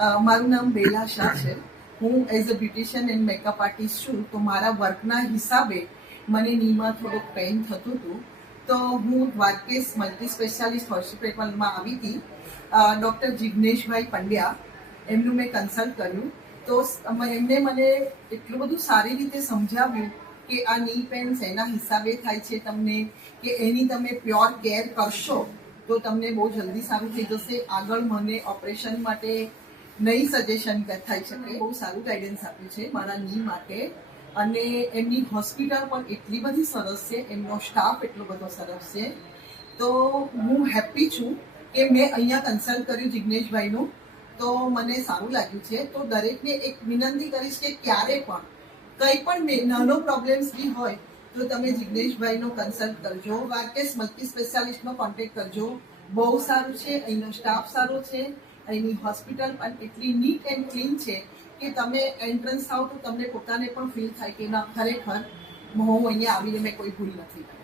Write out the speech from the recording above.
મારું નામ બેલા શાહ છે. હું as a beautician and makeup artist છું. તો મારા વર્કના હિસાબે મને નીમાં થોડુંક પેઇન થતું હતું. તો હું દ્વારકેશ મલ્ટી સ્પેશિયાલિસ્ટ હોસ્પિટલમાં આવી હતી. ડૉક્ટર જિગ્નેશભાઈ પંડ્યા એમનું મેં કન્સલ્ટ કર્યું. તો એમને મને એટલું બધું સારી રીતે સમજાવ્યું કે આ ની પેન એના હિસાબે થાય છે તમને, કે એની તમે પ્યોર કેર કરશો તો તમને બહુ જલ્દી સારું થઈ જશે. આગળ મને ઓપરેશન માટે નહીં સજેશન થાય છે. બહુ સારું ગાઈડન્સ આપ્યું છે મારા ની માટે. અને એમની હોસ્પિટલ પણ એટલી બધી સરસ છે, એમનો સ્ટાફ એટલો બધો સરસ છે. તો હું હેપી છું કે મેં અહીંયા કન્સલ્ટ કર્યું જિગ્નેશભાઈનું, તો મને સારું લાગ્યું છે. તો દરેકને એક વિનંતી કરીશ કે ક્યારે પણ કંઈ પણ નાનો પ્રોબ્લેમ્સ બી હોય તો તમે જિગ્નેશભાઈનો કન્સલ્ટ કરજો. દ્વારકેશ મલ્ટી સ્પેશિયાલિસ્ટનો કોન્ટેક્ટ કરજો. બહુ સારું છે, અહીંનો સ્ટાફ સારો છે, અહીંની હોસ્પિટલ પણ એટલી નીટ એન્ડ ક્લીન છે કે તમે એન્ટ્રન્સ થાવ તો તમને પોતાને પણ ફીલ થાય કે ના ખરેખર હું અહીંયા આવીને મેં કોઈ ભૂલ નથી કરી.